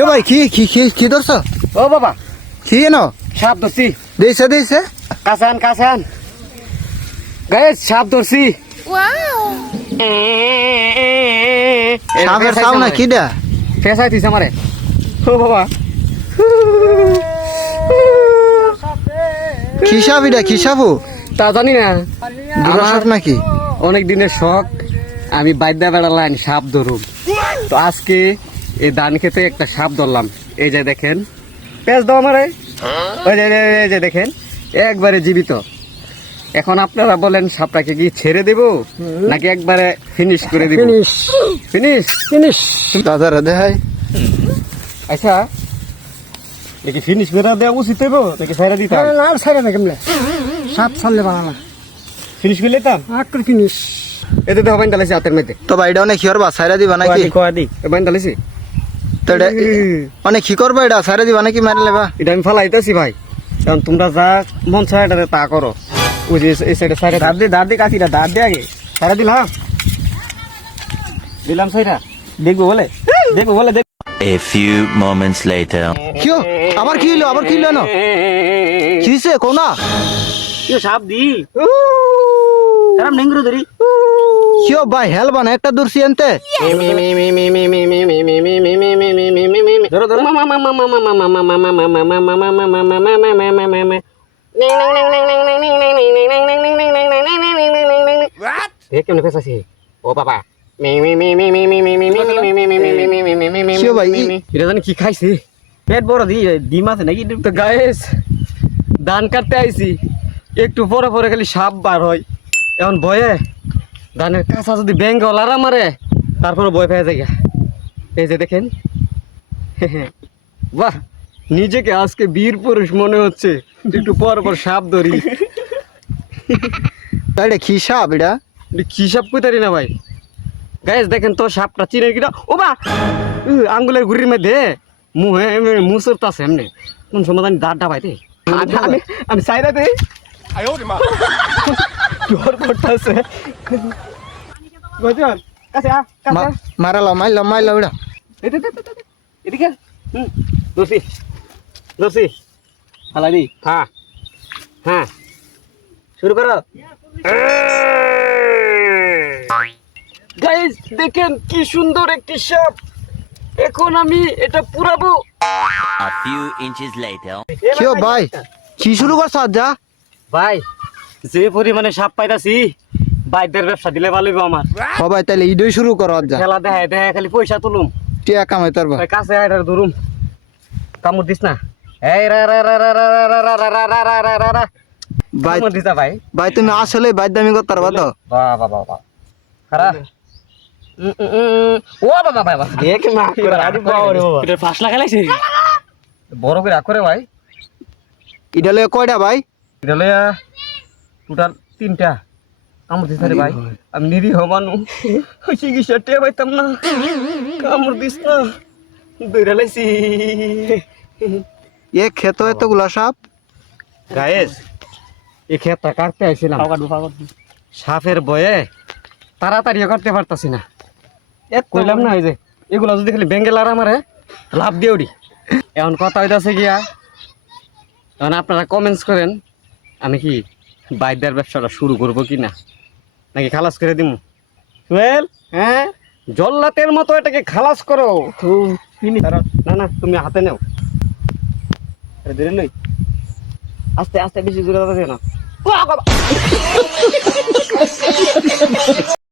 এ ভাই কি ধরছ? ও বাবা কি এনো? সাপ ধরছি। দিছে কাসান গাইস, সাপ ধরছি। সাপের চাও না কিডা? ফেসাই দিছে আমারে। ও বাবা কি সাপ এটা? কি সাপু? তা জানি না, দুরা সাপ নাকি? অনেক দিনের শখ আমি বাইদ্যা বেড়ালাম সাপ ধরুম। তো আজকে এই ধান খেতে একটা সাপ ধরলাম। এই যে দেখেন, পেঁচ দাও আমারে। ওই যে দেখেন, একবারে জীবিত। এখন আপনারা বলেন সাপটাকে কি ছেড়ে দেব নাকি একবারে ফিনিশ করে দিব? ফিনিশ দাদারা দেখাই। আচ্ছা, নাকি ফিনিশ করে দেওয়া উচিত হইব নাকি ছাইরা দিতাম? না ছাইরা না কেমনে সাপ ছাড়লে বানানা ফিনিশ করে দিতাম। আক্কর ফিনিশ এতে তো বাইন ডালাইছি হাতের মধ্যে। তো ভাইটা অনেক হিয়র বা সাইরা দিবা নাকি? বাইন ডালাইছি। তো এটা অনেক কি করবা? এটা সাইরা দিবা নাকি মারি লেবা? এটা আমি ফালাইতেছি ভাই, কারণ তোমরা যা মন চায় এটা তা করো। ওই যে এই সাইডে সাইডে দাঁত দিয়ে কাছিটা দাঁত দিয়ে আগে সাইডা দিলাম সাইডা দেখবো বলে দেখ। A few moments later. কিও আবার কি হইলো না? কি হইছে কোনা? সাপ দি তারাম নেংরো ধরি। কিও ভাই হেল বানা একটা দূরছি আনতে। ধরো ধরো দেখ কেমন ফেসাছি। ও বাবা কিও ভাই এটা জানি কি খাইছে, পেট বড় ডিম আছে নাকি? তো গায়েস ধান কাটতে আইছি, একটু পরে পরে খালি সাপ বার হয়। এখন ভয়ে ধানের কাঁচা যদি ব্যাঙ্গ লারা মারে তারপরে ভয় পেয়ে যায়। এই যে দেখেন, বাহ, নিজেকে আজকে বীর পুরুষ মনে হচ্ছে। একটু পর পর সাপ ধরি। এটা কি সাপ? এটা কি সাপ কইতারি না ভাই। গাইস দেখেন তো সাপটা চিনে কিনা। ও বা আঙ্গুলের গুড়ির মধ্যে মুসরতে আছে এমনি। কোন সমাধান দাঁড়টা ভাইতে আমি চাইরা দেই। জোর করতেছে মারলাম এটা। এদিকে দোষী হালালি। হ্যাঁ শুরু করো। গাইস দেখেন কি সুন্দর একটি সাপ। এখন আমি এটা পুরাবো। A few inches later. কিও ভাই কি শুরু করছ যা? ভাই যে পরিমাণে সাপ পাইতাছি, বাইদের ব্যবসা দিলে ভালো হইব আমার। সবাই তাইলে ইডই শুরু কর যা। খেলা দেখায় খালি পয়সা তুলুম, টিয়া কামাই তারবা। ওই কাছে আইডার ধরুম। কামড় দিস না। এই রা রা রা রা রা রা রা রা রা রা রা রা রা। ভাই কামড় দিতা ভাই। ভাই তুমি আসলে বাইদামি করতে পারবা তো? বাহ বাহ বাহ বাহ। খারাপ। ও বাবা বাবা দেখ মা করে আদি পাওরে বাবা। এটা ফাঁস লাগাইছে। বড় করে করে ভাই। এটা লয়ে কয়টা ভাই? এটা লয়া টোটাল 3টা। কামড় দিস রে ভাই। আমি নিরীহ মানুষ, চিকিৎসা টেয়া পাইতাম না। কামড় দিস না, দৌড়া লাইছি। এ খেত এতগুলা সাপ? গায়েস এই ক্ষেতটা কাটতে আইছিলাম, সাপের ভয়ে তাড়াতাড়িও কাটতে পারতাছি না। কইলাম না, এই যে এগুলা যদি খালি বেঙ্গেলার আমারে লাভ দিয়ে উড়ি। এখন কথা হইতাছে গিয়া, এখন আপনারা কমেন্টস করেন আমি কি বাইদার ব্যবসাটা শুরু করবো কি না, নাকি খালাস করে দিমু? সোহেল, হ্যাঁ জল্লাতের মতো এটাকে খালাস করো। না না তুমি হাতে নেও, ধরে লই আস্তে আস্তে, বেশি জোরে না।